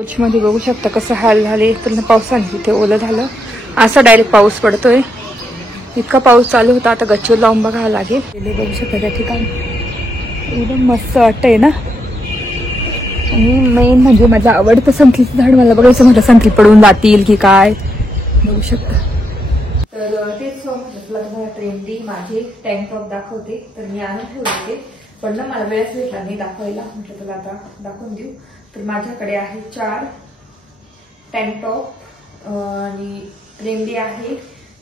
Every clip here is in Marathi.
कोचमध्ये बघू शकता कसं हाल झाले. तर पावसाने इथे ओलं झालं. असा डायरेक्ट पाऊस पडतोय. इतका पाऊस चालू होता. आता गच्चीवर लावून बघावं लागेल. बघू शकता त्या ठिकाणी एकदम मस्त वाटतंय ना. आणि मेन म्हणजे माझं आवडतं संत्रीचं झाड. मला बघायचं म्हटलं संत्री पडून जातील की काय. बघू शकता. तर तेच म्हटलं ट्रेंडी माझे टँक टॉप दाखवते. तर मी आणून ठेवले होते पण ना मला वेळच भेटला नाही दाखवायला. म्हटलं तुला आता दाखवून देऊ. तर माझ्याकडे आहे 4 टँक टॉप आणि ट्रेंडी आहे.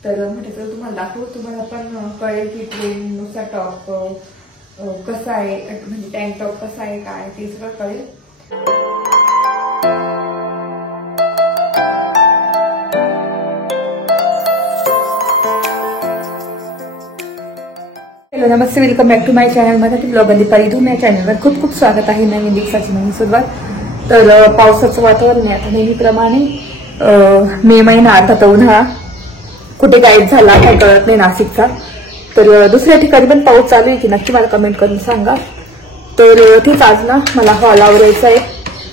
तर म्हटलं तुम्हाला दाखवू. तुम्हाला पण कळेल की ट्रेंडनुसार टॉप कसा आहे, म्हणजे टँक टॉप कसा आहे काय ते सगळं कळेल. हॅलो नमस्ते, welcome back to my channel. Marathi blog Deepali Dhoom या चॅनलवर खूप खूप स्वागत आहे. नवीन दिवसाची नवीन सुरुवात. तर पावसाचं वातावरण आहे आता नेहमीप्रमाणे. मे महिना आता उन्हाळा कुठे गायब झाला काय कळत नाही नाशिकचा. तर दुसऱ्या ठिकाणी पण पाऊस चालू आहे की नक्की मला कमेंट करून सांगा. तर तेच आज ना मला हॉल आवरायचा आहे.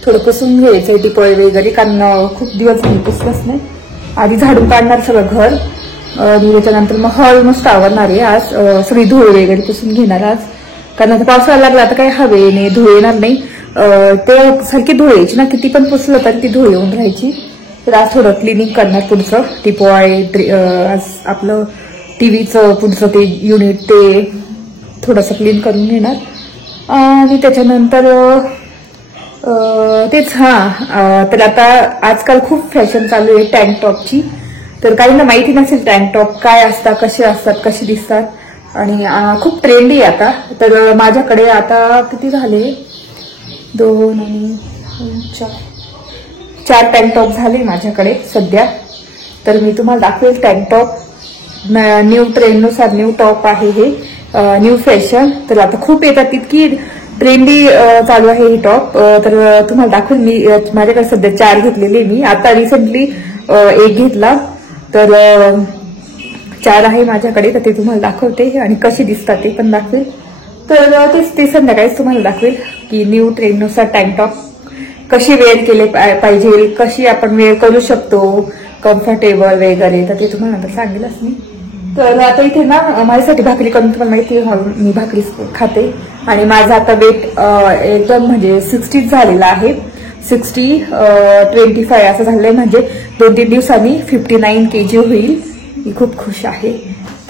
थोडं पुसून घ्यायचं आहे टिपोळे वगैरे, कारण खूप दिवस झाले पुसलंच नाही. आधी झाडून काढणार सगळं घर आणि त्याच्यानंतर मग हॉल मस्त आवरणार आहे. आज सगळी धूळ वगैरे पुसून घेणार आज, कारण आता पावसाळा लागला आता काही हवेने धूळ येणार नाही. ते सारखी धूळ यायची ना, किती पण पुसलं तरी ती धूळ येऊन राहायची. तर आज थोडं क्लिनिंग करणार पुढचं टिपोळे. आज आपलं टीव्हीचं पुढचं ते युनिट ते थोडंसं क्लीन करून घेणार. आणि त्याच्यानंतर तेच तर आता आजकाल खूप फॅशन चालू आहे टँक टॉपची. तर काहींना माहिती नसेल टँक टॉप काय असतात, कसे असतात, कसे दिसतात आणि खूप ट्रेंडी आहे आता. तर माझ्याकडे आता किती झाले 2 आणि 4 टँक टॉप झाले माझ्याकडे सध्या. तर मी तुम्हाला दाखवेल टँक टॉप. न्यू ट्रेंडनुसार न्यू टॉप आहे हे, न्यू फॅशन. तर आता खूप येतात, इतकी ट्रेंडी चालू आहे ही टॉप. तर तुम्हाला दाखवेल मी. माझ्याकडे सध्या 4 घेतलेले मी. आता रिसेंटली 1 घेतला. तर 4 आहे माझ्याकडे. तर ते तुम्हाला दाखवते आणि कसे दिसतात ते पण दाखवेल. तर ते संध्याकाळीच तुम्हाला दाखवेल की न्यू ट्रेंडनुसार टँक टॉप कशी वेअर केले पाहिजे, कशी आपण वेअर करू शकतो, कम्फर्टेबल वगैरे. तर ते तुम्हाला आता सांगेलच मी. तर आता इथे ना माझ्यासाठी भाकरी करून, तुम्हाला माहिती मी भाकरी खाते. आणि माझा आता वेट एकदम म्हणजे 60 झालेला आहे. 60 25 असं झालंय. म्हणजे 2-3 दिवसांनी 59 kg होईल. मी खूप खुश आहे.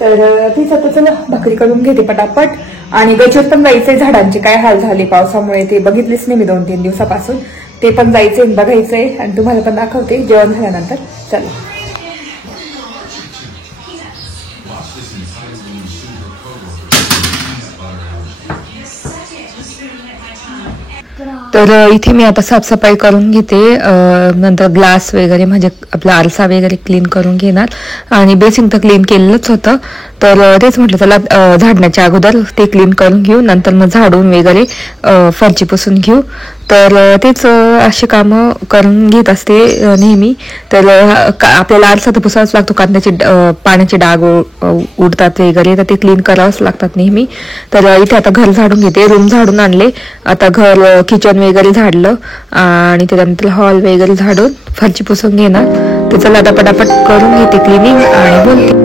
तर तीच आता चला भाकरी करून घेते पटापट. आणि गच्चीवर पण जायचंय. झाडांचे काय हाल झाले पावसामुळे ते बघितलेच नाही मी 2-3 दिवसापासून. ते पण जायचंय, बघायचंय आणि तुम्हाला पण दाखवते जेवण झाल्यानंतर. चला. तर इथे मी आता साफसफाई करून घेते. नंतर ग्लास वगैरे म्हणजे आपला आरसा वगैरे क्लीन करून घेणार. आणि बेसिंग तर क्लीन केलेलंच होतं. तर तेच म्हटलं चला झाडण्याच्या अगोदर ते क्लीन करून घेऊ, नंतर मग झाडून वगैरे फरची पुसून घेऊ. तर तेच अशी कामं करून घेत असते नेहमी. तर आपल्याला आरसा तर पुसावाच लागतो, कारण त्याचे पाण्याचे डाग उडतात वगैरे. तर ते क्लीन करावंच लागतात नेहमी. तर इथे आता घर झाडून घेते. रूम झाडून आणले. आता घर किचन वगैरे झाडलं आणि त्याच्यानंतर हॉल वगैरे झाडून फरची पुसून घेणार. तर चला आता पटापट करून घेते क्लिनिंग आणि बोलते.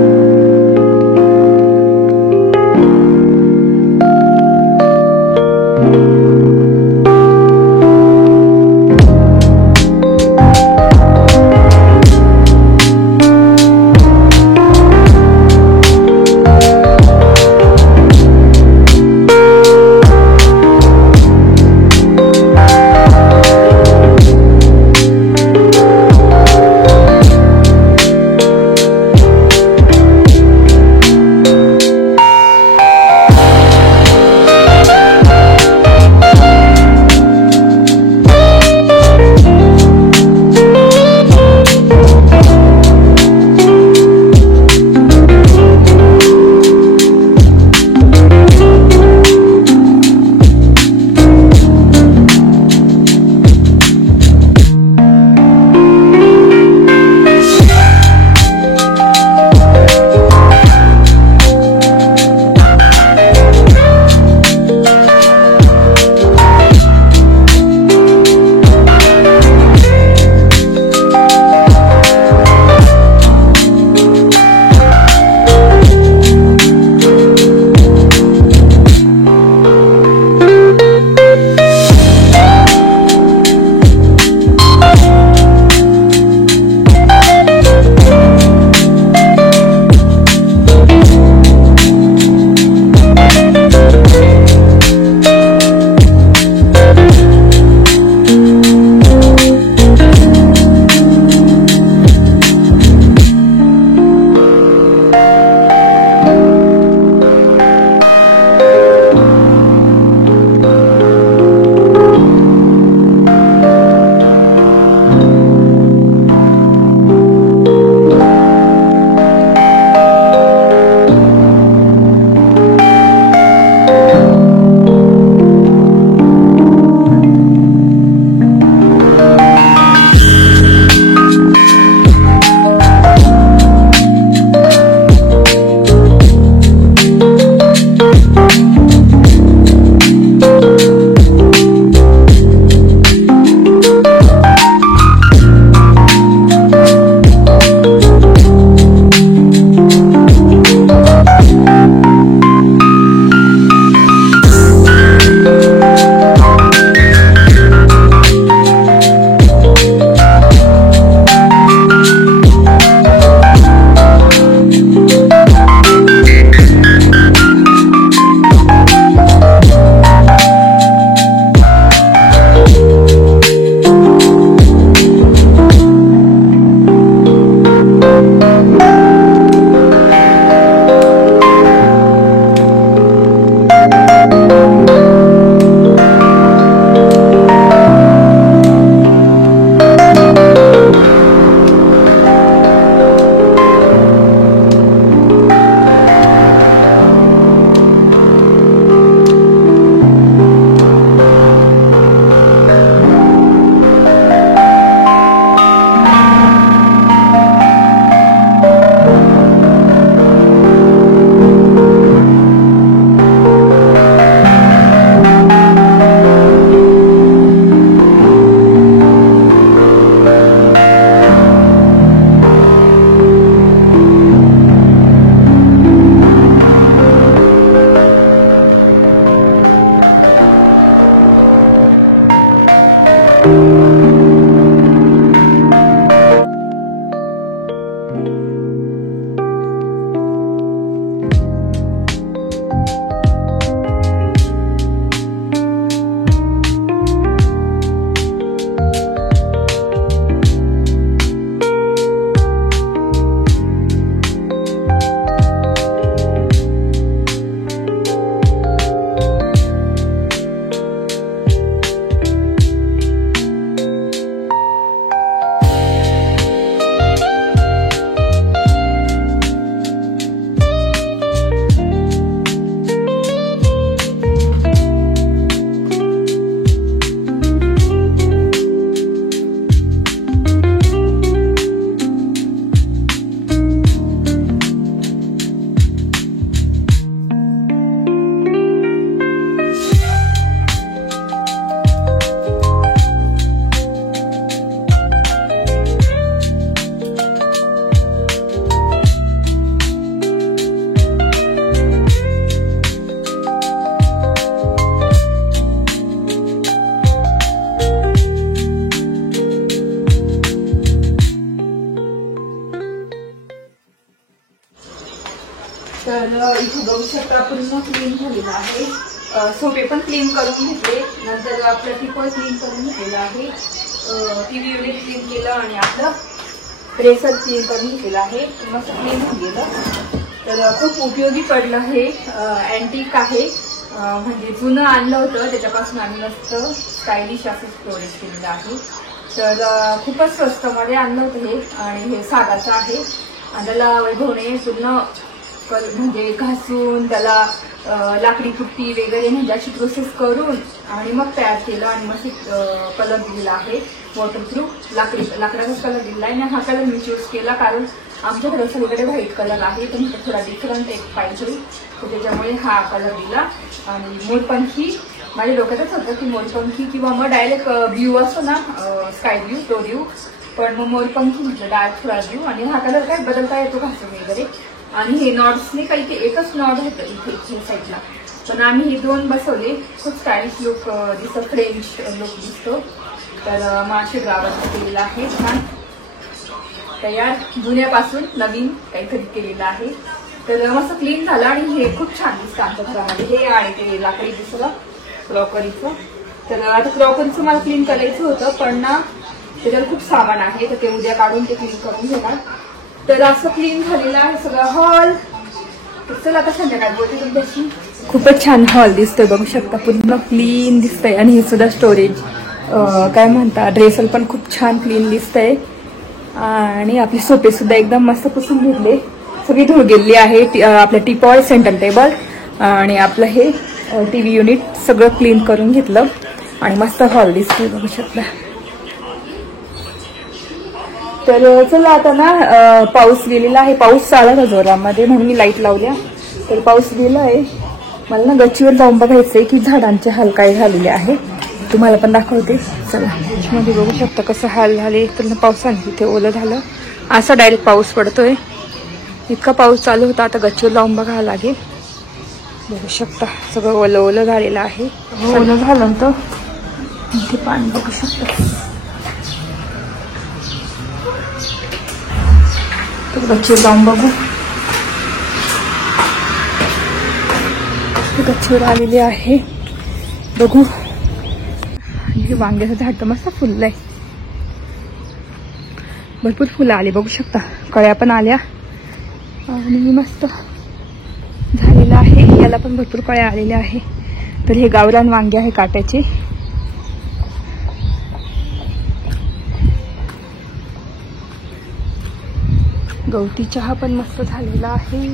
तर इथे बघू शकता पूर्ण क्लीन झालेलं आहे. सोफे पण क्लीन करून घेतले, नंतर आपलं टिपॉय क्लीन करून घेतलेलं आहे, टीव्ही युनिट क्लीन केलं आणि आपलं ड्रेसर क्लीन करून घेतलेलं आहे. मस्त क्लीन होऊन गेलं. तर खूप उपयोगी पडलं. हे अँटिक आहे, म्हणजे जुनं आणलं होतं, त्याच्यापासून आम्ही मस्त स्टायलिश असं स्टोरेज केलेलं आहे. तर खूपच स्वस्तमध्ये आणलं होतं हे. आणि हे सागाचं आहे आणि त्याला वैभवने पूर्ण म्हणजे घासून त्याला लाकडी पुट्टी वगैरे म्हणजे अशी प्रोसेस करून आणि मग तयार केलं आणि मग कलर दिलेला आहे. वॉटरप्रूफ लाकडाचाच कलर दिलेला आहे. आणि हा कलर मी चूज केला कारण आमच्याकडे सगळीकडे व्हाईट कलर आहे, तर मला थोडा डिफरंट एक पाहिजे, तर त्याच्यामुळे हा कलर दिला. आणि मोरपंखी माझ्या डोक्यातच होतं की मोरपंखी किंवा मग डायरेक्ट ब्ल्यू असतो ना, स्काय ब्ल्यू, तो ब्ल्यू, पण मग मोरपंखी म्हटलं डायरेक्ट थोडा ब्ल्यू. आणि हा कलर काय बदलता येतो घासून वगैरे. आणि हे नॉट्सने काही की एकच नॉट होतं इथे साईडला, पण आम्ही हे 2 बसवले. खूप स्टायलिश लुक दिसतो, फ्रेंच लुक दिसतो. तर मार्शल गावात केलेला आहे छान तयार, जुन्यापासून नवीन काहीतरी केलेलं आहे. तर मस्त क्लीन झालं आणि हे खूप छान दिसतं आमच्या घरामध्ये. हे आणि ते लाकडी दिसलं क्रॉकरीचं. तर आता क्रॉकरीचं मला क्लीन करायचं होतं, पण ना त्याच्यावर खूप सामान आहे, तर ते उद्या काढून ते क्लीन करून घेणार. तर असं क्लीन झालेलं आहे सगळं हॉल. चला आता संध्याकाळी बोलते तुमच्याशी. खूपच छान हॉल दिसतोय, बघू शकता पूर्ण क्लीन दिसतंय. आणि हे सुद्धा स्टोरेज काय म्हणता, ड्रेसर पण खूप छान क्लीन दिसतंय. आणि आपले सोफे सुद्धा एकदम मस्त पुसून घेतले, सगळी धूळ गेलेली आहे. आपलं टीपॉय, सेंटर टेबल आणि आपलं हे टीव्ही युनिट सगळं क्लीन करून घेतलं आणि मस्त हॉल दिसतोय, बघू शकता. तर चला आता ना पाऊस गेलेला आहे, पाऊस चालत होता जोरामध्ये म्हणून मी लाईट लावल्या. तर पाऊस गेला आहे. मला ना गच्चीवर जाऊन बघायचंय की झाडांचे हाल काय झालेले आहे, तुम्हाला पण दाखवते. चला, मध्ये बघू शकता कसं हाल झाले. तर पावसाने इथे ओलं झालं, असा डायरेक्ट पाऊस पडतोय. इतका पाऊस चालू होता, आता गच्चीवर लावून बघावं लागेल. बघू शकता सगळं ओलं ओलं झालेलं आहे. ओलं झालं तर इथे पाणी बघू शकता. गच्चीवर जाऊन बघू. गच्चीवर आलेली आहे, बघू. हे वांग्याचं झाड तर मस्त फुललंय, भरपूर फुलं आली बघू शकता, कळ्या पण आल्या आणि मस्त झालेलं आहे. याला पण भरपूर कळ्या आलेल्या आहे. तर हे गावरान वांगे आहे काट्याचे. गवती चहा पण मस्त झालेला आहे.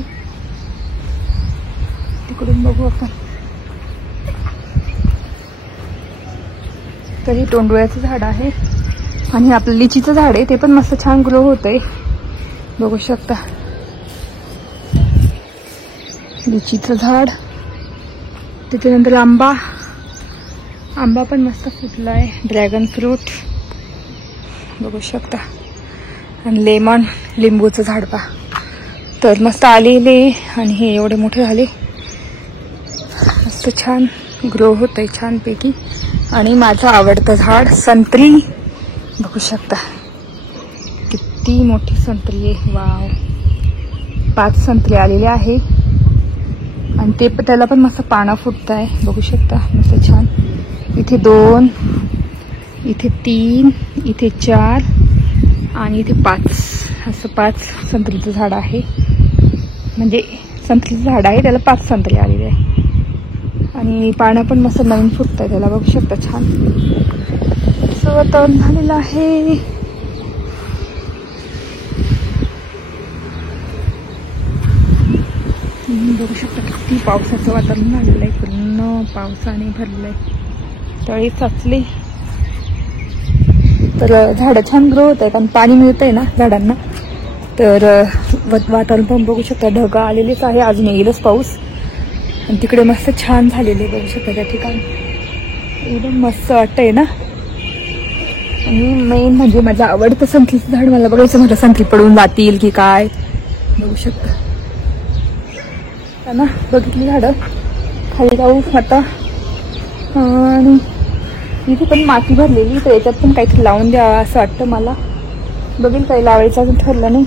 तिकडून बघू आपण. तर हे तोंडुळ्याचं झाड आहे आणि आपलं लिचीचं झाड आहे, ते पण मस्त छान ग्रो होतंय, बघू शकता. लिचीचं झाड, त्याच्यानंतर आंबा पण मस्त फुटला आहे. ड्रॅगन फ्रूट बघू शकता आणि लेमन, लिंबूचं झाड पहा. तर मस्त आलेले आणि हे एवढे मोठे झाले, मस्त छान ग्रो होत आहे छानपैकी. आणि माझं आवडतं झाड संत्री, बघू शकता किती मोठी संत्री आहे. वाव, 5 संत्री आलेले आहे आणि ते त्याला पण मस्त पानं फुटत आहे, बघू शकता मस्त छान. इथे 2, इथे 3, इथे 4 आणि इथे 5, असं 5 संत्रीचं झाड आहे. म्हणजे संत्रीचं झाड आहे, त्याला 5 संत्री आलेले आहे आणि पानं पण मस्त नवीन फुटत आहे त्याला, बघू शकता छान असं वातावरण झालेलं आहे. बघू शकता किती पावसाचं वातावरण झालेलं आहे, पूर्ण पावसाने भरलंय, तळी साचले. तर झाडं छान ग्रो होत आहेत आणि पाणी मिळत आहे ना झाडांना. तर वातावरण पण बघू शकता ढगा आलेलेच आहे, अजून येईलच पाऊस. आणि तिकडे मस्त छान झालेले बघू शकता त्या ठिकाणी, एकदम मस्त वाटतंय ना. आणि मेन म्हणजे माझं आवडतं संत्रीचं झाड, मला बघायचं म्हटलं संत्री पडून जातील की काय, बघू शकता ना. बघितली झाडं, खाली जाऊ आता. आणि इथे पण माती भरलेली, तर याच्यात पण काहीतरी लावून द्यावं असं वाटतं मला. बघेल काही लावायचं अजून ठरलं नाही.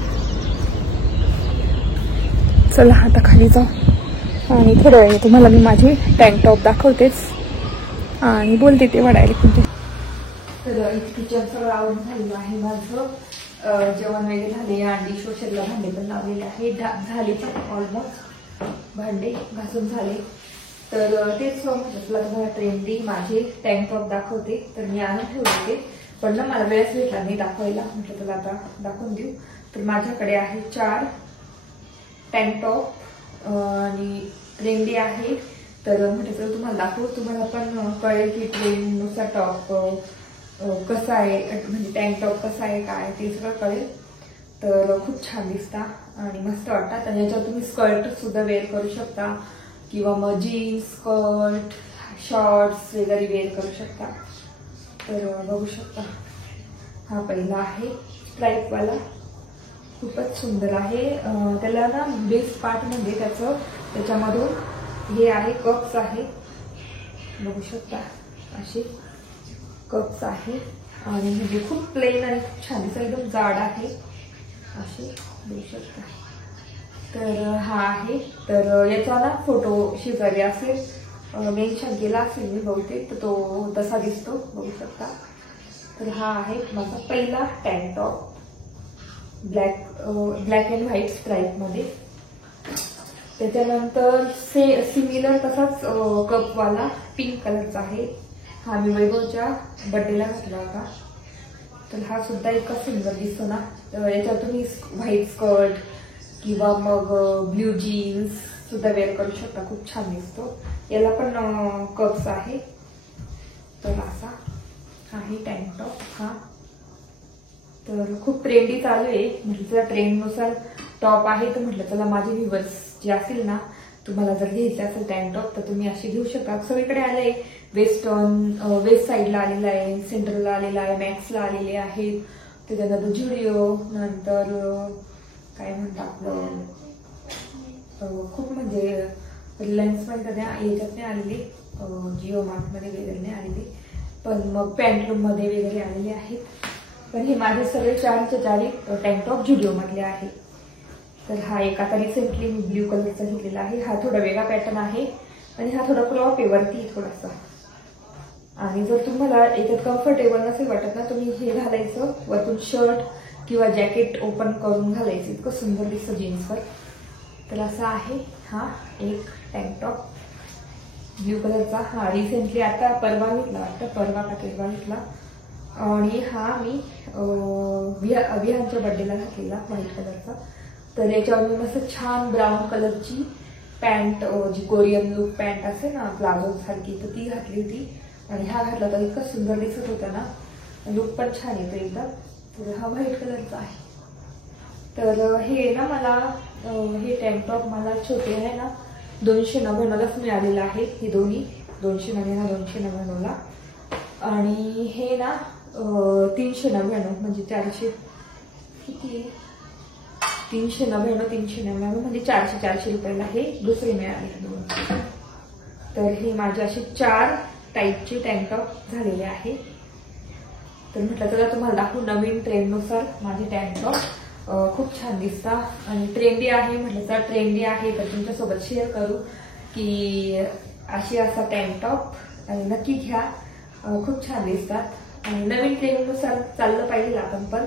चला आता खाली जाऊ आणि थोड्या वेळ तुम्हाला मी माझी टँक टॉप दाखवतेच आणि बोलते ते वाढायला कोणते. तर किचन सगळं आवरून झालेलं आहे माझं. जेवण वगैरे झाले आणि डिशवॉशरला भांडे पण लावलेले आहे. झाले पण ऑलमोस्ट भांडे घासून झाले. तर तेच म्हटलं तुम्हाला ट्रेंडी माझे टँक टॉप दाखवते. तर मी आणून ठेवले होते पण ना मला वेळच भेटला नाही दाखवायला. म्हटलं तुला आता दाखवून देऊ. तर माझ्याकडे आहे 4 टँक टॉप आणि ट्रेंडी आहे. तर म्हटलं तर तुम्हाला दाखवू. तुम्हाला पण कळेल की ट्रेंडनुसार टॉप कसा आहे, म्हणजे टँक टॉप कसा आहे काय ते सगळं कळेल. तर खूप छान दिसता आणि मस्त वाटतात. आणि याच्यावर तुम्ही स्कर्ट सुद्धा वेअर करू शकता किंवा मग जीन्स स्कर्ट शॉर्ट्स वगैरे वेअर करू शकता. तर बघू शकता हा पहिला आहे स्ट्राईपवाला. खूपच सुंदर आहे. त्याला ना बेस पार्ट म्हणजे त्याच्यामधून हे आहे कप्स आहे. बघू शकता असे कप्स आहे आणि म्हणजे खूप प्लेन आणि खूप छान दिसतं. एकदम जाड आहे असे बघू शकता. तर हा आहे. तर याचा ना फोटो शेजारी असेल मेन्शन केला असेल मी बहुतेक, तर तो तसा दिसतो बघू शकता. तर हा आहे माझा पहिला tank top black and white stripe मध्ये. त्याच्यानंतर सिमिलर तसाच कपवाला पिंक कलरचा आहे. हा मी वैभवच्या बर्थडेला घातला होता. तर हा सुद्धा इतका सुंदर दिसतो ना. तर याच्यात तुम्ही व्हाईट स्कर्ट किंवा मग ब्ल्यू जीन्स सुद्धा वेअर करू शकता. खूप छान दिसतो. याला पण कप्स आहे. तर असा आहे टँक टॉप हा. तर खूप ट्रेंडी चालू आहे. म्हटलं चला ट्रेंडनुसार टॉप आहे तर म्हटलं चला माझे व्ह्यूअर्स जे असतील ना, तुम्हाला जर घ्यायचे असेल टँक टॉप तर तुम्ही असे घेऊ शकता. सगळीकडे आले. वेस्ट साईडला आलेला आहे, सेंट्रलला आलेला आहे, मॅक्सला आलेले आहेत. त्याच्यानंतर झुडिओ, नंतर काय म्हणतात आपलं खूप म्हणजे रिलायन्स मध्ये याच्यात नाही आलेले, जिओ मार्टमध्ये वगैरे नाही आलेले, पण मग पॅन्टलूम मध्ये वगैरे आलेले आहेत. पण हे माझे सगळे 4चे 4 टँक टॉप झुडिओ मधले आहे. तर हा एक आता रिसेंटली मी ब्ल्यू कलरचा घेतलेला आहे. हा थोडा वेगळा पॅटर्न आहे आणि हा थोडा क्रॉप आहे वरती थोडासा. आणि जर तुम्हाला याच्यात कम्फर्टेबल नसेल वाटत ना, तुम्ही हे घालायचं वरतून शर्ट किंवा जॅकेट ओपन करून घालायचं. इतकं सुंदर दिसतं जीन्सवर. तर असा आहे हा एक टँक टॉप ब्ल्यू कलरचा. हा रिसेंटली आता परवा घेतला वाटतं, परवा का तेरवा घेतला. आणि हा मी विहानच्या बर्थडेला घातलेला व्हाईट कलरचा. तर याच्यावर मी मस्त छान ब्राऊन कलरची पॅन्ट, जी कोरियन लुक पॅन्ट असते ना प्लाझो सारखी, तर ती घातली होती. आणि हा घातला तर इतका सुंदर दिसत होता ना, लुक पण छान येतो एकदम. तर हा व्हाईट कलरचा आहे. तर हे ना मला हे टँक टॉप मला छोटे आहे ना 299लाच मिळालेलं आहे. हे दोन्ही 299ला. आणि हे ना 399 म्हणजे 400 किती 399 म्हणजे 400 रुपयाला हे दुसरे मिळाले. तर हे माझे असे 4 टाईपचे टँक टॉप झालेले आहे. तर म्हटलं चला तुम्हाला दाखवू नवीन ट्रेंडनुसार माझे टँक टॉप. खूप छान दिसता आणि ट्रेंडी आहे. म्हटलं तर ट्रेंडी आहे तर तुमच्यासोबत शेअर करू की अशी असा टँक टॉप आणि नक्की घ्या. खूप छान दिसतात आणि नवीन ट्रेंडनुसार चाललं पाहिजे आपण पण.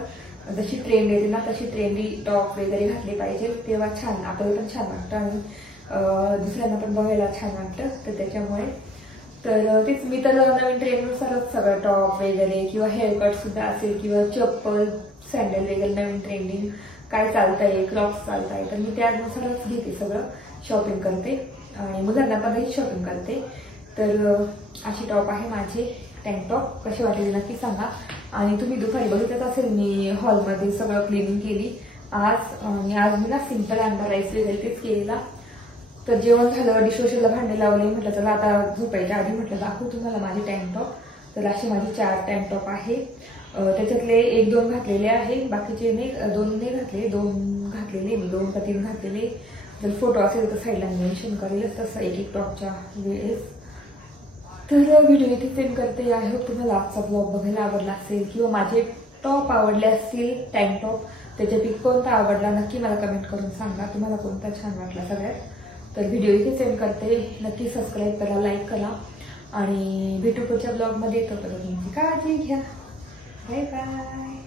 जशी ट्रेंड येते ना तशी ट्रेंडी टॉप वगैरे घातले पाहिजे, तेव्हा छान आपल्याला पण छान वाटतं आणि दुसऱ्यांना पण बघायला छान वाटतं. तर त्याच्यामुळे तर तेच मी तर नवीन ट्रेंडनुसारच सगळं टॉप वगैरे किंवा हेअरकट सुद्धा असेल किंवा चप्पल सँडल वगैरे नवीन ट्रेंडिंग काय चालतंय, क्रॉप्स चालताय, तर मी त्यानुसारच घेते सगळं, शॉपिंग करते आणि मुलांना पण शॉपिंग करते. तर अशी टॉप आहे माझे टँक टॉप. कसे वाटले नक्की सांगा. आणि तुम्ही दुपारी बघितलं असेल मी हॉलमध्ये सगळं क्लिनिंग केली आज मी ना सिंपल अंडा राईस वगैरे तेच केलेला. तर जेवण झालं, डिशवॉशरला भांडे लावले. म्हटलं चला आता झोपायच्या आधी म्हटलं दाखवू तुम्हाला माझे टँक टॉप. तर असे माझे 4 टँक टॉप आहे. त्याच्यातले 1-2 घातलेले आहे, बाकीचे नाही, 2 नाही घातले, 2 घातलेले मी, 2 का 3 घातलेले. जर फोटो असेल तर साईडला मेन्शन करेलच तसं एक टॉपच्या वेळेस. तर व्हिडिओ इथे सेंड करते. आय होप तुम्हाला आजचा ब्लॉग बघायला आवडला असेल किंवा माझे टॉप आवडले असतील टँक टॉप त्याच्यापैकी कोणता आवडला नक्की मला कमेंट करून सांगा. तुम्हाला कोणता छान वाटला सगळ्यात. तर व्हिडिओ इथे सेंड करते. नक्की सबस्क्राईब करा, लाईक करा आणि भेटू पुढच्या ब्लॉगमध्ये. तोपर्यंत तुमची काळजी घ्या. Bye bye.